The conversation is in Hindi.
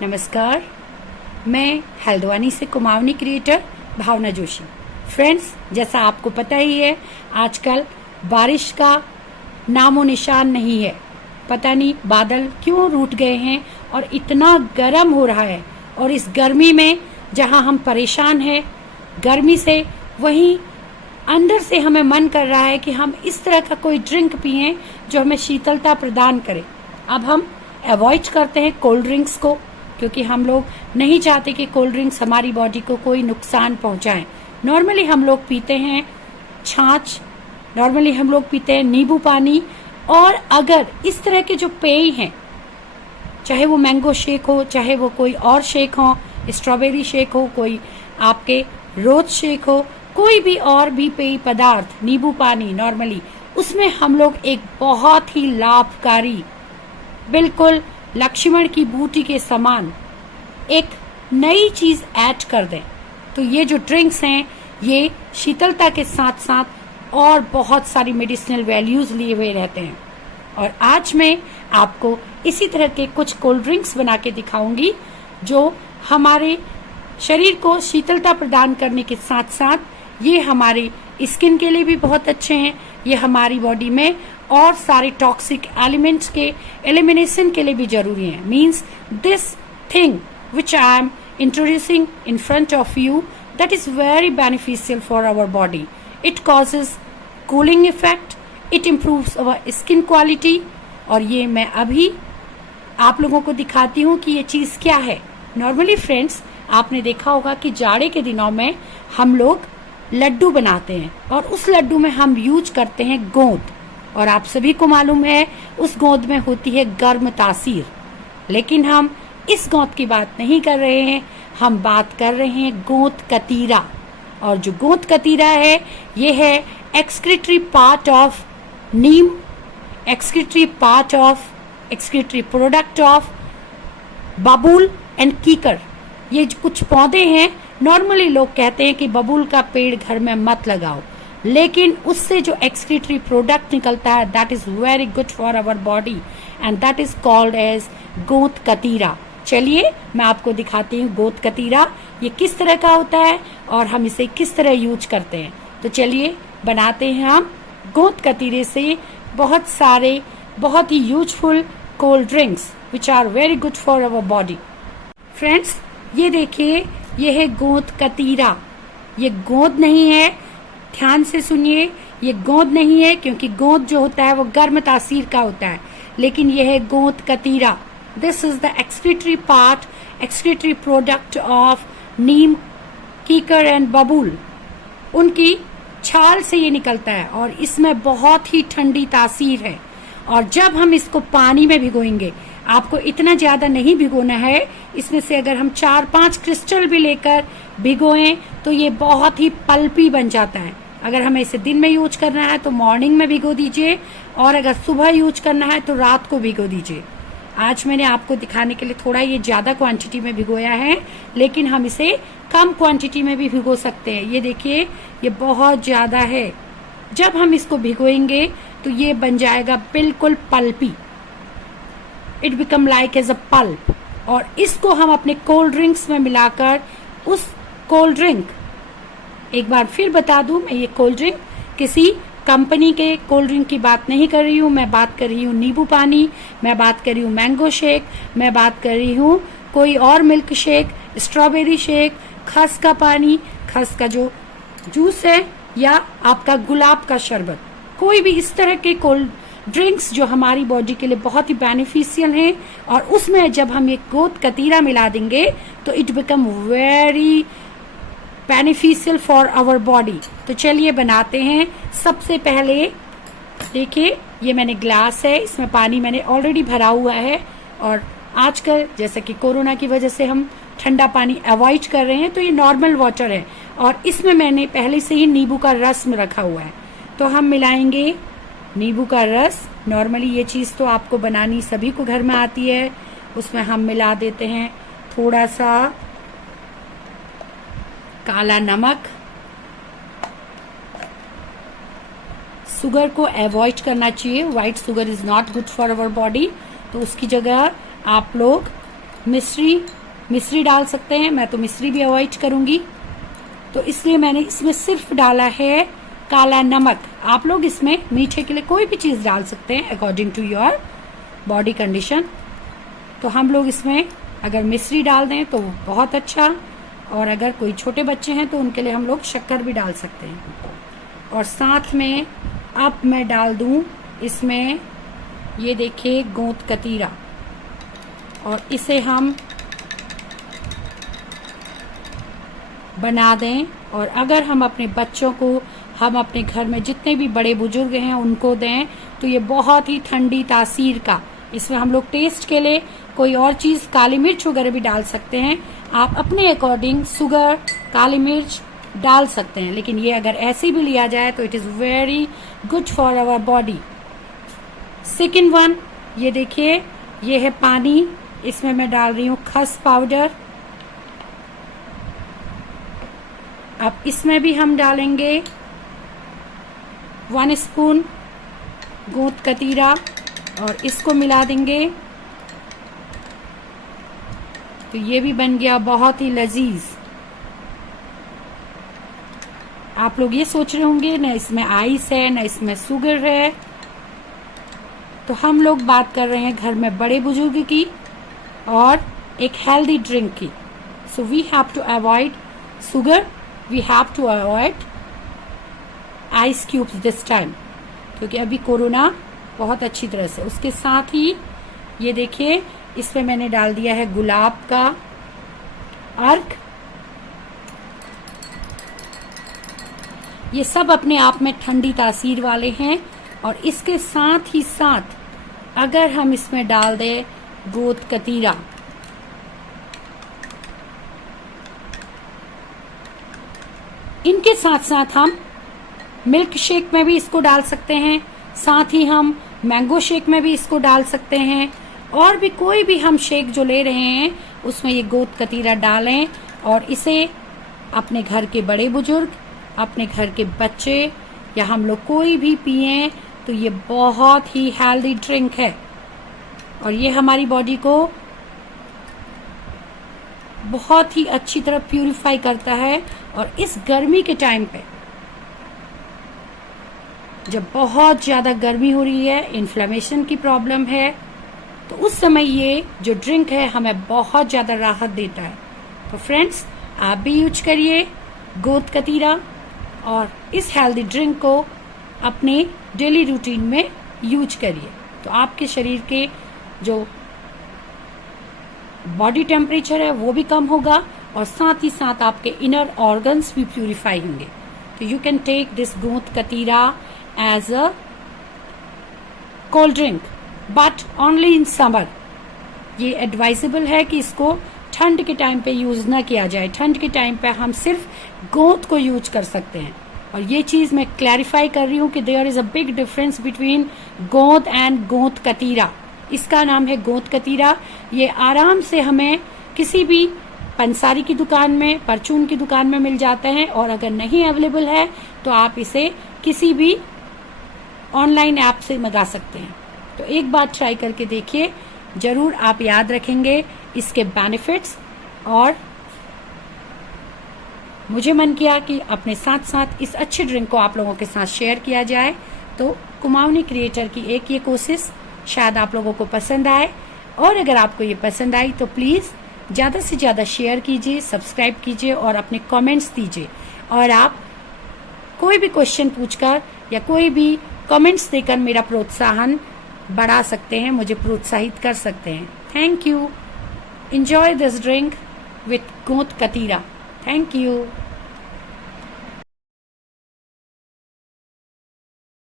नमस्कार, मैं हल्द्वानी से कुमाऊनी क्रिएटर भावना जोशी। फ्रेंड्स, जैसा आपको पता ही है, आजकल बारिश का नामो निशान नहीं है। पता नहीं बादल क्यों रूठ गए हैं और इतना गर्म हो रहा है। और इस गर्मी में जहां हम परेशान हैं गर्मी से, वहीं अंदर से हमें मन कर रहा है कि हम इस तरह का कोई ड्रिंक पिएं जो हमें शीतलता प्रदान करे। अब हम अवॉइड करते हैं कोल्ड ड्रिंक्स को, क्योंकि हम लोग नहीं चाहते कि कोल्ड ड्रिंक्स हमारी बॉडी को कोई नुकसान पहुंचाएं। नॉर्मली हम लोग पीते हैं छाछ, नॉर्मली हम लोग पीते हैं नींबू पानी। और अगर इस तरह के जो पेय हैं, चाहे वो मैंगो शेक हो, चाहे वो कोई और शेक हो, स्ट्रॉबेरी शेक हो, कोई आपके रोज शेक हो, कोई भी और भी पेय पदार्थ, नींबू पानी, नॉर्मली उसमें हम लोग एक बहुत ही लाभकारी, बिल्कुल लक्ष्मण की बूटी के समान एक नई चीज ऐड कर दें। तो ये जो ड्रिंक्स हैं, ये शीतलता के साथ साथ और बहुत सारी मेडिसिनल वैल्यूज लिए हुए रहते हैं। और आज मैं आपको इसी तरह के कुछ कोल्ड ड्रिंक्स बना के दिखाऊंगी जो हमारे शरीर को शीतलता प्रदान करने के साथ साथ ये हमारी स्किन के लिए भी बहुत अच्छे हैं। ये हमारी बॉडी में और सारे टॉक्सिक एलिमेंट्स के एलिमिनेशन के लिए भी जरूरी है। Means this thing which I am introducing in front of you, that is very beneficial for our body. It causes cooling effect, it improves our skin quality। और ये मैं अभी आप लोगों को दिखाती हूँ कि ये चीज़ क्या है। नॉर्मली फ्रेंड्स, आपने देखा होगा कि जाड़े के दिनों में हम लोग लड्डू बनाते हैं और उस लड्डू में हम यूज करते हैं गोंद। और आप सभी को मालूम है उस गोंद में होती है गर्म तासीर। लेकिन हम इस गोंद की बात नहीं कर रहे हैं, हम बात कर रहे हैं गोंद कतीरा। और जो गोंद कतीरा है, ये है excretory part of Neem, excretory product of बबूल एंड कीकर। ये जो कुछ पौधे हैं, नॉर्मली लोग कहते हैं कि बबूल का पेड़ घर में मत लगाओ, लेकिन उससे जो एक्सक्रीटरी प्रोडक्ट निकलता है, that is very good for our body and that is called as गोंद कतीरा। चलिए मैं आपको दिखाती हूँ गोंद कतीरा ये किस तरह का होता है और हम इसे किस तरह यूज करते हैं। तो चलिए बनाते हैं हम गोंद कतीरे से बहुत सारे बहुत ही useful cold drinks which are very good for our body. Friends, ये देखिए, ये है गोंद कतीरा। ये गोंद नहीं है, ध्यान से सुनिए, ये गोंद नहीं है, क्योंकि गोंद जो होता है वो गर्म तासीर का होता है, लेकिन ये है गोंद कतीरा। This is the excretory product of नीम, कीकर एंड बबूल। उनकी छाल से ये निकलता है और इसमें बहुत ही ठंडी तासीर है। और जब हम इसको पानी में भिगोएंगे, आपको इतना ज्यादा नहीं भिगोना है, इसमें से अगर हम 4-5 क्रिस्टल भी लेकर भिगोएं तो ये बहुत ही पल्पी बन जाता है। अगर हमें इसे दिन में यूज करना है तो मॉर्निंग में भिगो दीजिए, और अगर सुबह यूज करना है तो रात को भिगो दीजिए। आज मैंने आपको दिखाने के लिए थोड़ा ये ज्यादा क्वांटिटी में भिगोया है, लेकिन हम इसे कम क्वांटिटी में भी भिगो सकते हैं। ये देखिए, ये बहुत ज्यादा है। जब हम इसको भिगोएंगे तो ये बन जाएगा बिल्कुल pulpy, it become like as a pulp. और इसको हम अपने कोल्ड ड्रिंक्स में मिलाकर उस कोल्ड ड्रिंक, एक बार फिर बता दूं, मैं ये कोल्ड ड्रिंक किसी कंपनी के कोल्ड ड्रिंक की बात नहीं कर रही हूँ। मैं बात कर रही हूँ नींबू पानी, मैं बात कर रही हूँ मैंगो शेक, मैं बात कर रही हूँ कोई और मिल्क शेक, स्ट्रॉबेरी शेक, खस का पानी, खस का जो जूस है, या आपका गुलाब का शरबत। कोई भी इस तरह के कोल्ड ड्रिंक्स जो हमारी बॉडी के लिए बहुत ही बेनिफिशियल हैं, और उसमें जब हम ये गोंद कतीरा मिला देंगे तो it become very beneficial for our body. तो चलिए बनाते हैं। सबसे पहले देखिए, ये मैंने ग्लास है, इसमें पानी मैंने ऑलरेडी भरा हुआ है। और आजकल जैसे कि कोरोना की वजह से हम ठंडा पानी अवॉइड कर रहे हैं, तो ये नॉर्मल वाटर है और इसमें मैंने पहले से ही नींबू का रस में रखा हुआ है। तो हम मिलाएंगे नींबू का रस। नॉर्मली ये चीज़ तो आपको बनानी सभी को घर में आती है। उसमें हम मिला देते हैं थोड़ा सा काला नमक। शुगर को अवॉइड करना चाहिए, white sugar is not good for our body. तो उसकी जगह आप लोग मिश्री डाल सकते हैं। मैं तो मिश्री भी अवॉइड करूंगी, तो इसलिए मैंने इसमें सिर्फ डाला है काला नमक। आप लोग इसमें मीठे के लिए कोई भी चीज़ डाल सकते हैं according to your body condition. तो हम लोग इसमें अगर मिश्री डाल दें तो बहुत अच्छा, और अगर कोई छोटे बच्चे हैं तो उनके लिए हम लोग शक्कर भी डाल सकते हैं। और साथ में अब मैं डाल दूं इसमें, ये देखिए, गोंद कतीरा, और इसे हम बना दें। और अगर हम अपने बच्चों को, हम अपने घर में जितने भी बड़े बुजुर्ग हैं उनको दें तो ये बहुत ही ठंडी तासीर का, इसमें हम लोग टेस्ट के लिए कोई और चीज़, काली मिर्च वगैरह भी डाल सकते हैं। आप अपने अकॉर्डिंग शुगर, काली मिर्च डाल सकते हैं, लेकिन ये अगर ऐसे भी लिया जाए तो it is very good for our body. Second one, ये देखिए, ये है पानी, इसमें मैं डाल रही हूँ खस पाउडर। अब इसमें भी हम डालेंगे 1 स्पून गोंद कतीरा और इसको मिला देंगे। तो ये भी बन गया बहुत ही लजीज। आप लोग ये सोच रहे होंगे ना इसमें आइस है ना इसमें शुगर है, तो हम लोग बात कर रहे हैं घर में बड़े बुजुर्ग की और एक हेल्दी ड्रिंक की। So we have to avoid sugar, we have to avoid ice cubes this time, क्योंकि अभी कोरोना बहुत अच्छी तरह से। उसके साथ ही ये देखिए, इसमें मैंने डाल दिया है गुलाब का अर्क। ये सब अपने आप में ठंडी तासीर वाले हैं। और इसके साथ ही साथ अगर हम इसमें डाल दें गोंद कतीरा, इनके साथ साथ हम मिल्क शेक में भी इसको डाल सकते हैं, साथ ही हम मैंगो शेक में भी इसको डाल सकते हैं, और भी कोई भी हम शेक जो ले रहे हैं उसमें ये गोंद कतीरा डालें। और इसे अपने घर के बड़े बुजुर्ग, अपने घर के बच्चे या हम लोग कोई भी पिएं तो ये बहुत ही हेल्दी ड्रिंक है। और ये हमारी बॉडी को बहुत ही अच्छी तरह प्यूरिफाई करता है। और इस गर्मी के टाइम पे जब बहुत ज़्यादा गर्मी हो रही है, इन्फ्लेमेशन की प्रॉब्लम है, तो उस समय ये जो ड्रिंक है हमें बहुत ज़्यादा राहत देता है। तो फ्रेंड्स, आप भी यूज करिए गोंद कतीरा और इस हेल्दी ड्रिंक को अपने डेली रूटीन में यूज करिए। तो आपके शरीर के जो बॉडी टेम्परेचर है वो भी कम होगा और साथ ही साथ आपके इनर ऑर्गन्स भी प्यूरिफाई होंगे। तो you can take this gond katira as a cold drink, but only in summer. ये एडवाइजेबल है कि इसको ठंड के टाइम पे यूज ना किया जाए। ठंड के टाइम पे हम सिर्फ गोंद को यूज कर सकते हैं। और ये चीज मैं क्लैरिफाई कर रही हूँ कि there is a big difference between गोंद एंड गोंद कतीरा। इसका नाम है गोंद कतीरा। ये आराम से हमें किसी भी पंसारी की दुकान में, परचून की दुकान में मिल जाते हैं। और अगर नहीं अवेलेबल है तो आप इसे किसी भी ऑनलाइन ऐप से मंगा सकते हैं। तो एक बार ट्राई करके देखिए, जरूर आप याद रखेंगे इसके बेनिफिट्स। और मुझे मन किया कि अपने साथ साथ इस अच्छे ड्रिंक को आप लोगों के साथ शेयर किया जाए। तो कुमाऊनी क्रिएटर की एक ये कोशिश शायद आप लोगों को पसंद आए। और अगर आपको ये पसंद आई तो प्लीज़ ज़्यादा से ज़्यादा शेयर कीजिए, सब्सक्राइब कीजिए और अपने कमेंट्स दीजिए। और आप कोई भी क्वेश्चन पूछकर या कोई भी कमेंट्स देकर मेरा प्रोत्साहन बढ़ा सकते हैं, मुझे प्रोत्साहित कर सकते हैं। Thank you. Enjoy this drink with गोंद कतीरा। Thank you.